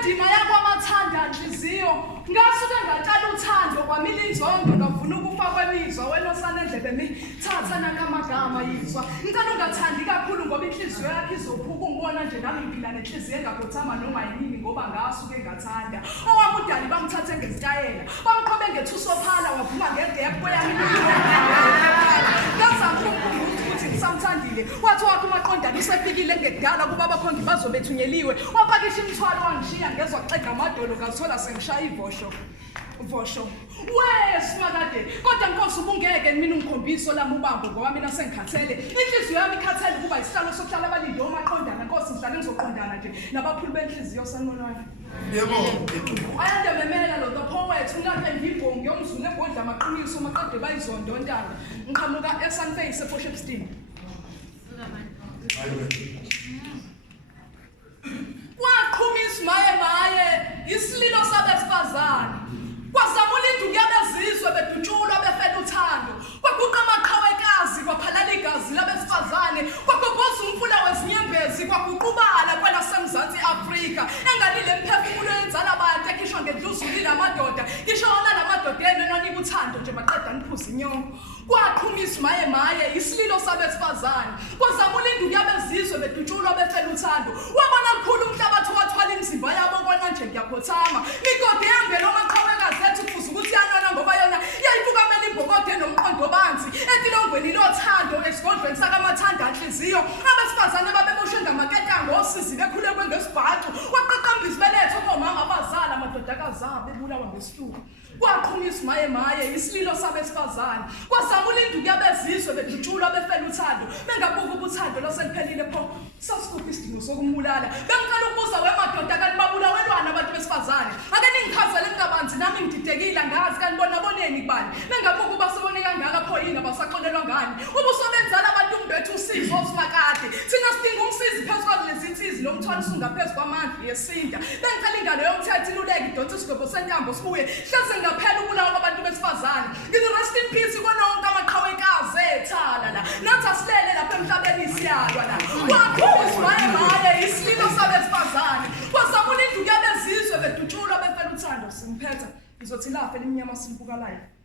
ndima yakwaMathanda Nhliziyo ngasuke ngatshala uthando kwamila inzondo ngavuna ukufa kwemizwa wena osanendlebe mithatha nakamagama yizwa ngicela ungathandi kakhulu ngoba inhliziyo yakhe izophuka ungibona nje nami ngiphila nenhliziyo engakhothama noma yini ngoba ngasuke ngathanda owabudali bamthathe ngezitayela bamqhobe ngethusophala wavuma ngedepho yami ukuthi ngisamthandile wathi wakhe uMaqondana usefikile ngekudala kuba abakhongi bazobethunyeliwe wapakisha imithwalo wangishiya ngezwa xega amadolo ngazithola sengishaya ivosho wesimakade kodwa Nkosi ubungeke mina ungikhombisa lami ubambo ngoba mina sengikhathele inhliziyo yami ikhathele kuba isihlalo sokuhlala abalinde oMaqondana Nkosi ngidlala ngizoqondana nje nabaphuli benhliziyo sanonwana yebo ayandememela lo the poet unaphe ngibonge yomzulu ebhodla amaqiniso maqede bayizondo ntanga ngiqhamuka eSunface eForshepstein waqhumisa maye isililo sabesifazane kwazamula induku yabezizwe bedutshulwa befela uthando kwaguqa amaqhawekazi kwaphalala igazi labesifazane kwagobhoza umfula wezinyembezi kwaguqubala kwelasemzansi Afrika engalile imphefumulo yenzala abantu ekhishwa ngedluzuli namadoda ngisho wona lamadoda enonika uthando nje baqeda niphuza inyongo kwaqhumisa maye isililo sabesifazane kwazamula induku yabezizwe bedutshulwa befela uthando wabona kukhulu umhlabathi wathwala imizimba yabo kona nje ngiyakhothama migodi yangena amaqhawekazi ethi kufuza ukuthi yanona ngoba yona yayifukamela imbokode nomqondo obanzi etilongweni lothando esigodlweni sakaMathanda Nhliziyo abesifazane babeboshwe ngamaketanga osizi bekhulekwe ngesibhaxu waqaqamba isibeletho komama abazala amadodakazi abo ebulawa ngesihluku kwaqhumisa maye isililo sabesifazane kwazamula induku yabezizwe bedutshulwa befela uthando bengabuka ubuthando loseliphelile pho sasikuphi isidingo sokumbulala bengicela ukubuza wemadoda kanti babulawelwana abantu besifazane ake ningichazele kabanzi nami ngididekile ngazi kanibona boneni kubani bengabuka ubasebone kangaka pho yini abasaxolelwa ngani ubusebenzala abantu umbethu usizo osimakade thina sidinga umsizi phezulu lezi insizwe lomthwalo sungaphezulu kwamandla yesinda bengicela ingalo yomthetho iluleke idonsa isigwebo sentambo sibuye hleze ngaphela ubulawa kwabantu besifazane ngithi rest in peace kononke amaqhawekazi ethala la nathi asilele lapha emhlabeni siyalwa la waqhumisa maye isililo sabesifazane kwazamula induku yabezizwe bedutshulwa befela uthando simphetha ngizothi lafe limnyama simbuka live